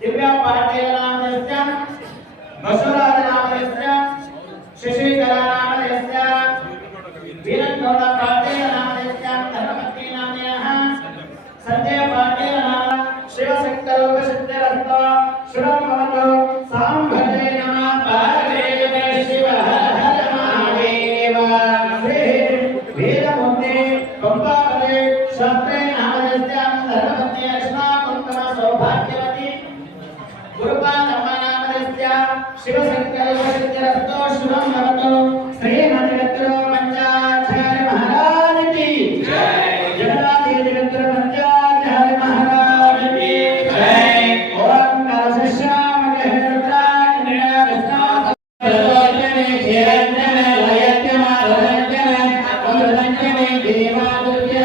ದಿವ್ಯಾ ಪಾಟೀಲ ನಾಮಧೇಯಸ್ಯ ಬಸವರಾಜ ನಾಮಧೇಯಸ್ಯ ಶಶಿಕಲಾ ನಾಮಧೇಯಸ್ಯ ವೀರಗೌಡ ಪಾಟೀಲ ನಾಮಧೇಯಸ್ಯ ಧರ್ಮಪತ್ನಿ ನಾಮಧೇಯಃ ಸಂಜಯ ಪಾಟೀಲ ನಾಮ ಶಿವಸಂಕಲ್ಪ ಸಿದ್ಧರಸ್ತ ಶುಭಮವತು ಸಾಂಭಜೆ ನಮಃ ಪಾರ್ವತಿ ಶಿವ ಹರ ಹರ ಮಹಾದೇವ ಶ್ರೀ ವೀರಮೂರ್ತಿ ಪಂಪಾಪತಿ ಶಾಸ್ತ್ರೀ ನಾಮಧೇಯಸ್ಯ ಧರ್ಮಪತ್ನಿ ಅರ್ಚನಾ ಕುಂಕುಮ ಸೌಭಾಗ್ಯವತಿ ಗುರುಪಾದಮ್ಮ ನಾಮಧೇಯಸ್ಯ ಶಿವಸಂಕಲ್ಪ ಸಿದ್ಧರಸ್ತ ಶುಭಮವತು ಶ್ರೀಮತಿ ಗತ್ರ ಮಂಜಾಚಾರ್ಯ ಮಹಾರಾಜ ಕಿ ಜೈ ಜಗನ್ನಾಥ ಗತ್ರ ಮಂಜಾಚಾರ್ಯ ಮಹಾರಾಜ ಕಿ ಜೈ ಓಂ ಕಲಶಶ್ಯಾಮ ಗಹರುದ್ರಾಯ ನಿರಾಗಸ್ನಾಥ ಸರೋಜನೆ ಚಿರಂಜನೆ ಲಯತ್ಯಮ ಧನಂಜನೆ ಅಮೃತಂಜನೆ ದೇವಾದುರ್ಯ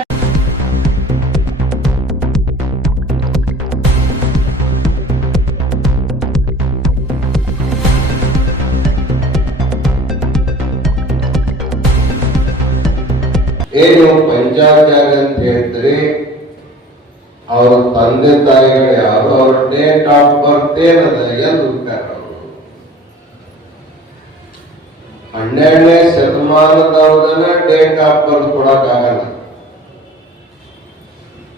ಏನು ಪಂಚಾಚಾರ್ಯ ಅಂತ ಹೇಳ್ತಾರೆ, ಅವ್ರ ತಂದೆ ತಾಯಿಗಳು ಯಾರು, ಅವ್ರ ಡೇಟ್ ಆಫ್ ಬರ್ತ್ ಏನದ ಎಂದು ಹುಡುಕ್ತಾರೆ. ಅವರು 12ನೇ ಶತಮಾನದವ್ರನ್ನ ಡೇಟ್ ಆಫ್ ಬರ್ತ್ ಕೊಡಕ್ಕಾಗಲ್ಲ.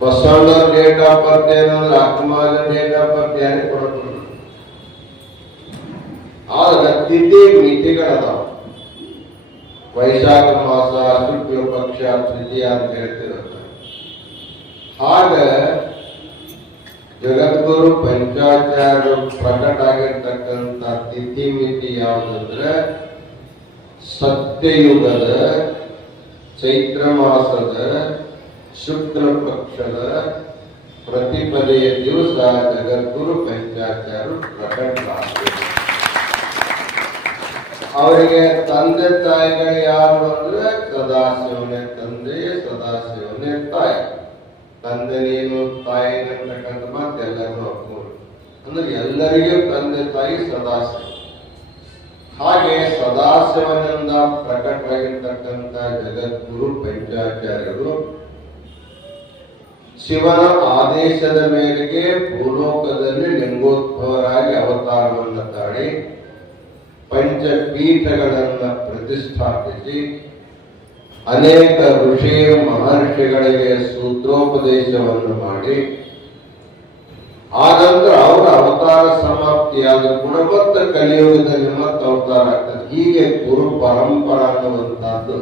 ಬಸವಣ್ಣವ್ರ ಡೇಟ್ ಆಫ್ ಬರ್ತ್ ಏನಂದ್ರೆ ಅಕ್ಕಮಾಲ ಡೇಟ್ ಆಫ್ ಬರ್ತ್ ಯಾರಿಗೆ ಕೊಡೋದಿಲ್ಲ. ಆದ್ರೆ ತಿಥಿ ಮಿತಿಗಳದಾವ. ವೈಶಾಖ ಮಾಸ ಶುಕ್ಲ ಪಕ್ಷ ತೃತೀಯ ಅಂತ ಹೇಳ್ತಿರಲ್ಲ. ಆಗ ಜಗದ್ಗುರು ಪಂಚಾಚಾರ್ಯರು ಪ್ರಕಟ ಆಗಿರ್ತಕ್ಕಂಥ ತಿಥಿ ಮಿತಿ ಯಾವುದಂದ್ರೆ ಸತ್ಯಯುಗದ ಚೈತ್ರ ಮಾಸದ ಶುಕ್ಲ ಪಕ್ಷದ ಪ್ರತಿಪದೆಯ ದಿವಸ ಜಗದ್ಗುರು ಪಂಚಾಚಾರ್ಯರು ಪ್ರಕಟರಾದರು. ಅವರಿಗೆ ತಂದೆ ತಾಯಿಗಳು ಯಾರು ಅಂದ್ರೆ ಸದಾಶಿವನೇ ತಂದೆ, ಸದಾಶಿವನೇ ತಾಯಿ. ತಂದೆ ನೀನು ತಾಯಿ ಅಂತಕ್ಕಂಥ ಮಾತು ಎಲ್ಲರೂ ಒಪ್ಕೊಂಡು, ಅಂದ್ರೆ ಎಲ್ಲರಿಗೂ ತಂದೆ ತಾಯಿ ಸದಾಶಿವ. ಹಾಗೆ ಸದಾಶಿವನಿಂದ ಪ್ರಕಟವಾಗಿರ್ತಕ್ಕಂಥ ಜಗದ್ಗುರು ಪಂಚಾಚಾರ್ಯರು ಶಿವನ ಆದೇಶದ ಮೇರೆಗೆ ಭೂಲೋಕದಲ್ಲಿ ಲಿಂಗೋದ್ಭವರಾಗಿ ಅವತಾರವನ್ನು ತಾಳಿ ಪಂಚಪೀಠಗಳನ್ನ ಪ್ರತಿಷ್ಠಾಪಿಸಿ ಅನೇಕ ಋಷಿ ಮಹರ್ಷಿಗಳಿಗೆ ಸೂತ್ರೋಪದೇಶವನ್ನು ಮಾಡಿ ಆನಂತರ ಅವರ ಅವತಾರ ಸಮಾಪ್ತಿಯಾದ ಕೂಡ ಮತ್ತೆ ಕಲಿಯುಗದಲ್ಲಿ ಮತ್ತೆ ಅವತಾರ ಆಗ್ತದೆ. ಹೀಗೆ ಗುರು ಪರಂಪರಾ ಅನ್ನುವಂತಹದ್ದು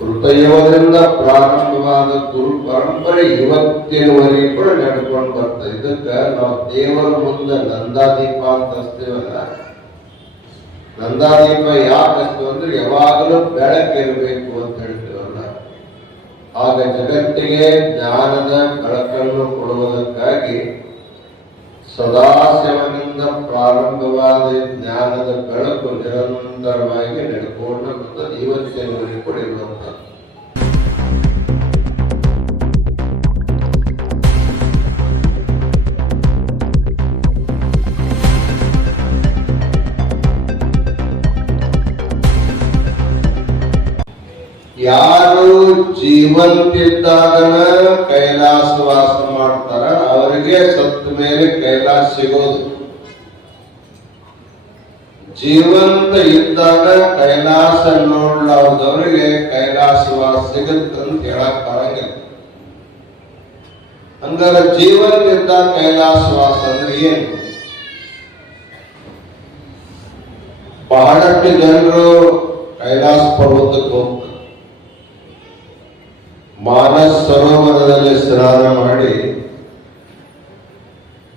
ಕೃತಯುಗದಿಂದ ಪ್ರಾರಂಭವಾದ ಗುರು ಪರಂಪರೆ ಇವತ್ತಿನವರೆಗೂ ಕೂಡ ನಡ್ಕೊಂಡು ಬರ್ತದೆ. ಇದಕ್ಕ ನಾವು ದೇವರ ಮುಂದೆ ನಂದಾದೀಪ ಅಂತ ಹಚ್ತೇವಲ್ಲ, ನಂದಾದೀಪ ಯಾಕೆ ಹಚ್ತೇವೆ ಅಂದ್ರೆ ಯಾವಾಗಲೂ ಬೆಳಕಿರಬೇಕು ಅಂತ ಹೇಳ್ತೇವಲ್ಲ. ಆಗ ಜಗತ್ತಿಗೆ ಜ್ಞಾನದ ಬೆಳಕನ್ನು ಕೊಡುವುದಕ್ಕಾಗಿ ಸದಾಶಿವನಿಂದ ಪ್ರಾರಂಭವಾದ ಜ್ಞಾನದ ಬೆಳಕು ನಿರಂತರವಾಗಿ ನಡ್ಕೊಂಡು ಬರ್ತದೆ. ಇವತ್ತಿನವರೆಗೂ ಕೂಡ ಇರುವಂಥದ್ದು. ಯಾರು ಜೀವಂತಿದ್ದಾಗನ ಕೈಲಾಸವಾಸ ಮಾಡ್ತಾರ ಅವರಿಗೆ ಸತ್ತ ಮೇಲೆ ಕೈಲಾಸ ಸಿಗೋದು. ಜೀವಂತ ಇದ್ದಾಗ ಕೈಲಾಸ ನೋಡ್ಲಾರ್ದವರಿಗೆ ಕೈಲಾಸವಾಸ ಸಿಗುತ್ತಂತ ಹೇಳಕ್ ಬರಂಗಿಲ್ಲ. ಹಂಗಾರೆ ಜೀವಂತ ಇದ್ದಾಗ ಕೈಲಾಸವಾಸ ಅಂದ್ರೆ ಏನು? ಬಹಳಷ್ಟು ಜನರು ಕೈಲಾಸ ಪರ್ವತಕ್ಕೆ ಹೋಗ್ತಾರೆ. ಮಾನಸ ಸರೋವರದಲ್ಲಿ ಸ್ನಾನ ಮಾಡಿ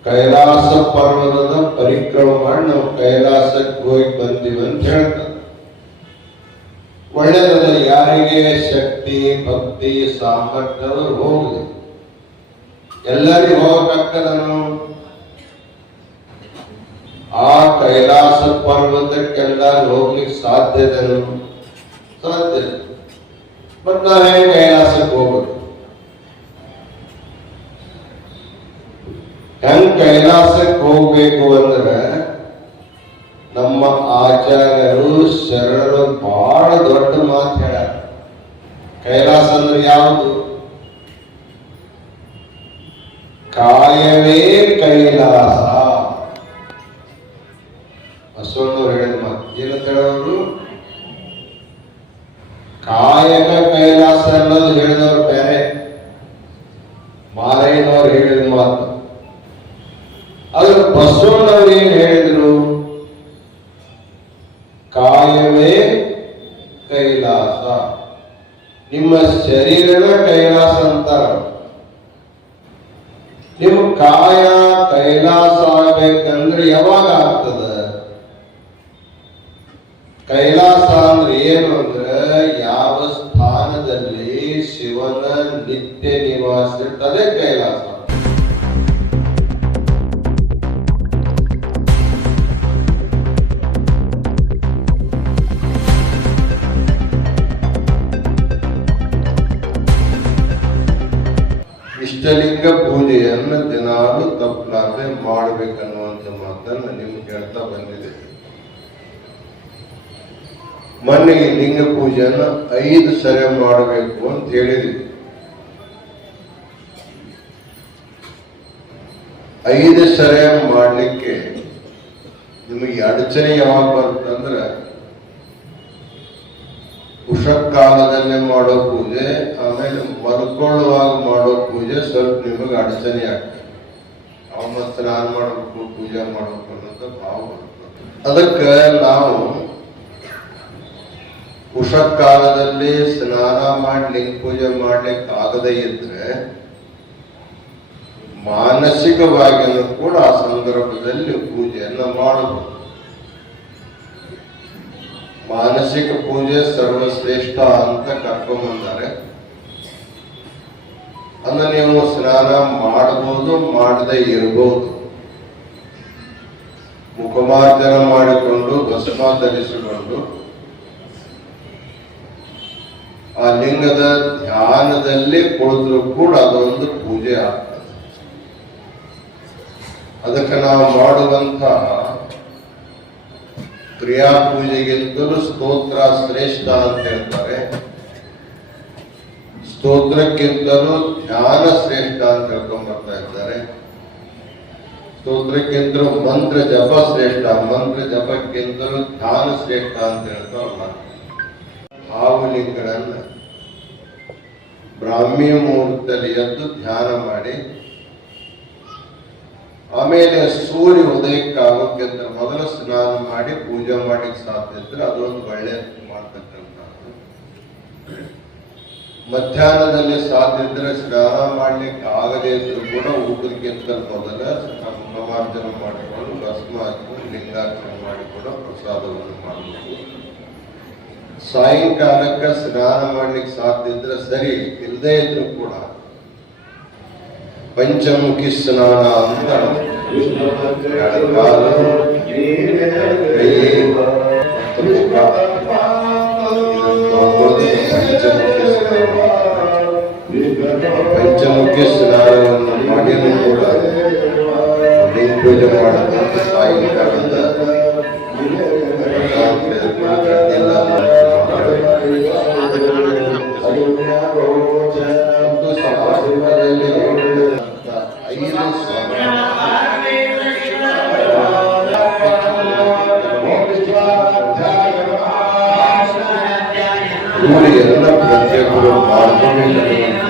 ಕೈಲಾಸ ಪರ್ವತದ ಪರಿಕ್ರಮ ಮಾಡಿ ನಾವು ಕೈಲಾಸಕ್ಕೆ ಹೋಗಿ ಬಂದೀವಿ ಅಂತ ಹೇಳ್ತಾರೆ. ಒಳ್ಳೆಯದಲ್ಲ. ಯಾರಿಗೆ ಶಕ್ತಿ ಭಕ್ತಿ ಸಾಮರ್ಥ್ಯದವರು ಹೋಗುದು. ಎಲ್ಲರಿಗೂ ಹೋಗಕ್ಕಾಗದನು? ಆ ಕೈಲಾಸ ಪರ್ವತಕ್ಕೆಲ್ಲ ಹೋಗ್ಲಿಕ್ಕೆ ಸಾಧ್ಯದನು? ಸಾಧ್ಯ. ಮತ್ ನಾವೇ ಕೈಲಾಸಕ್ಕೆ ಹೋಗೋದು? ಹೆಂಗ್ ಕೈಲಾಸಕ್ಕೆ ಹೋಗ್ಬೇಕು ಅಂದ್ರೆ ನಮ್ಮ ಆಚಾರ್ಯರು ಶರಣರು ಬಹಳ ದೊಡ್ಡ ಮಾತು ಹೇಳ್ಯಾರ. ಕೈಲಾಸ ಅಂದ್ರೆ ಯಾವುದು? ಕಾಯವೇ ಕೈ ಅದಕ್ಕೆ ಬಸವಣ್ಣವ್ರು ಏನ್ ಹೇಳಿದ್ರು? ಕಾಯವೇ ಕೈಲಾಸ, ನಿಮ್ಮ ಶರೀರನ ಕೈಲಾಸ ಅಂತಾರ. ನಿಮ್ಮ ಕಾಯ ಕೈಲಾಸ ಆಗ್ಬೇಕಂದ್ರೆ ಯಾವಾಗ ಆಗ್ತದ? ಕೈಲಾಸ ಅಂದ್ರೆ ಏನು ಅಂದ್ರೆ ಯಾವ ಸ್ಥಾನದಲ್ಲಿ ಶಿವನ ನಿತ್ಯ ನಿವಾಸ ಇರ್ತದೆ ಕೈಲಾಸ. ಇಷ್ಟಲಿಂಗ ಪೂಜೆಯನ್ನು ದಿನಾಲು ತಪ್ಪಲಾರದೆ ಮಾಡಬೇಕನ್ನುವಂತ ಮಾತನ್ನ ನಿಮ್ಗೆ ಹೇಳ್ತಾ ಬಂದಿದೆ. ಮೊನ್ನೆ ಲಿಂಗ ಪೂಜೆಯನ್ನ 5 ಸರಿ ಮಾಡಬೇಕು ಅಂತ ಹೇಳಿದ್ವಿ. 5 ಸರಿ ಮಾಡ್ಲಿಕ್ಕೆ ನಿಮಗೆ ಅಡಚಣೆ ಯಾವಾಗ ಬರುತ್ತಂದ್ರೆ, ಉಷಕಾಲದಲ್ಲೇ ಮಾಡೋ ಪೂಜೆ, ಆಮೇಲೆ ಮಲ್ಕೊಳ್ಳುವಾಗ ಮಾಡೋ ಪೂಜೆ ಸ್ವಲ್ಪ ನಿಮಗೆ ಅಡಚಣೆ ಆಗ್ತದೆ. ಅವನ್ನ ಸ್ನಾನ ಮಾಡಬೇಕು, ಪೂಜೆ ಮಾಡಬೇಕು ಅನ್ನೋದು ಭಾವ ಬರ್ತದೆ. ಅದಕ್ಕೆ ನಾವು ಉಷಕಾಲದಲ್ಲಿ ಸ್ನಾನ ಮಾಡಿ ಲಿಂಗ ಪೂಜೆ ಮಾಡ್ಲಿಕ್ಕೆ ಆಗದೇ ಇದ್ರೆ ಮಾನಸಿಕವಾಗಿಯೂ ಕೂಡ ಆ ಸಂದರ್ಭದಲ್ಲಿ ಪೂಜೆಯನ್ನ ಮಾಡಬಹುದು. ಮಾನಸಿಕ ಪೂಜೆ ಸರ್ವಶ್ರೇಷ್ಠ ಅಂತ ಕರ್ಕೊಂಡ್ಬಂದಾರೆ. ಅನ್ನ ನೀವು ಸ್ನಾನ ಮಾಡಬಹುದು, ಮಾಡದೇ ಇರಬಹುದು. ಮುಖಮಾರ್ಜನ ಮಾಡಿಕೊಂಡು ಭಸ್ಮ ಧರಿಸಿಕೊಂಡು ಆ ಲಿಂಗದ ಧ್ಯಾನದಲ್ಲಿ ಕುಳಿತರೂ ಕೂಡ ಅದೊಂದು ಪೂಜೆ ಆಗ್ತದೆ. ಅದಕ್ಕೆ ನಾವು ಮಾಡುವಂತ ಕ್ರಿಯಾ ಪೂಜೆಗಿಂತಲೂ ಸ್ತೋತ್ರ ಶ್ರೇಷ್ಠ ಅಂತ ಹೇಳ್ತಾರೆ. ಸ್ತೋತ್ರಕ್ಕಿಂತಲೂ ಧ್ಯಾನ ಶ್ರೇಷ್ಠ ಅಂತ ಹೇಳ್ಕೊಂಡ್ ಬರ್ತಾ ಇದ್ದಾರೆ. ಸ್ತೋತ್ರಕ್ಕಿಂತಲೂ ಮಂತ್ರ ಜಪ ಶ್ರೇಷ್ಠ, ಮಂತ್ರ ಜಪಕ್ಕಿಂತಲೂ ಧ್ಯಾನ ಶ್ರೇಷ್ಠ ಅಂತ ಹೇಳ್ತಾರಲ್ಲ. ಭಾವಲಿಂಗಗಳನ್ನ ಬ್ರಾಹ್ಮಿ ಮುಹೂರ್ತದಲ್ಲಿ ಎದ್ದು ಧ್ಯಾನ ಮಾಡಿ, ಆಮೇಲೆ ಸೂರ್ಯ ಉದಯಕ್ಕಾಗೋಕ್ಕಿಂತ ಮೊದಲು ಸ್ನಾನ ಮಾಡಿ ಪೂಜೆ ಮಾಡ್ಲಿಕ್ಕೆ ಸಾಧ್ಯ ಇದ್ರೆ ಅದೊಂದು ಒಳ್ಳೆ ಮಾಡ್ತಕ್ಕಂಥದ್ದು. ಮಧ್ಯಾಹ್ನದಲ್ಲಿ ಸಾಧ್ಯ ಇದ್ರೆ ಸ್ನಾನ ಮಾಡ್ಲಿಕ್ಕೆ ಆಗದೇ ಇದ್ರು ಕೂಡ ಊಟಕ್ಕಿಂತ ಮೊದಲ ಮುಖಮಾರ್ಜನ ಮಾಡಿಕೊಂಡು ಭಸ್ಮ ಹಾಕಿಕೊಂಡು ಲಿಂಗಾರ್ಚನೆ ಮಾಡಿಕೊಂಡು ಪ್ರಸಾದವನ್ನು ಮಾಡಬೇಕು. ಸಾಯಂಕಾಲಕ್ಕೆ ಸ್ನಾನ ಮಾಡ್ಲಿಕ್ಕೆ ಸಾಧ್ಯ ಇದ್ರೆ ಸರಿ, ಇಲ್ಲದೇ ಇದ್ರು ಕೂಡ ಪಂಚಮುಖಿ ಸ್ನಾನ ಅಂತ ಪಂಚಮುಖಿ ಸ್ನಾನವನ್ನು ಮಾಡಿನೂ ಕೂಡ ಲಿಂಗ ಪೂಜೆ ಮಾಡತಕ್ಕಂಥ ಸಾಯಂಕಾಲದ ಎಲ್ಲ ಪ್ರತ್ಯೇಕರು ಮಾಡ್ಕೊಂಡು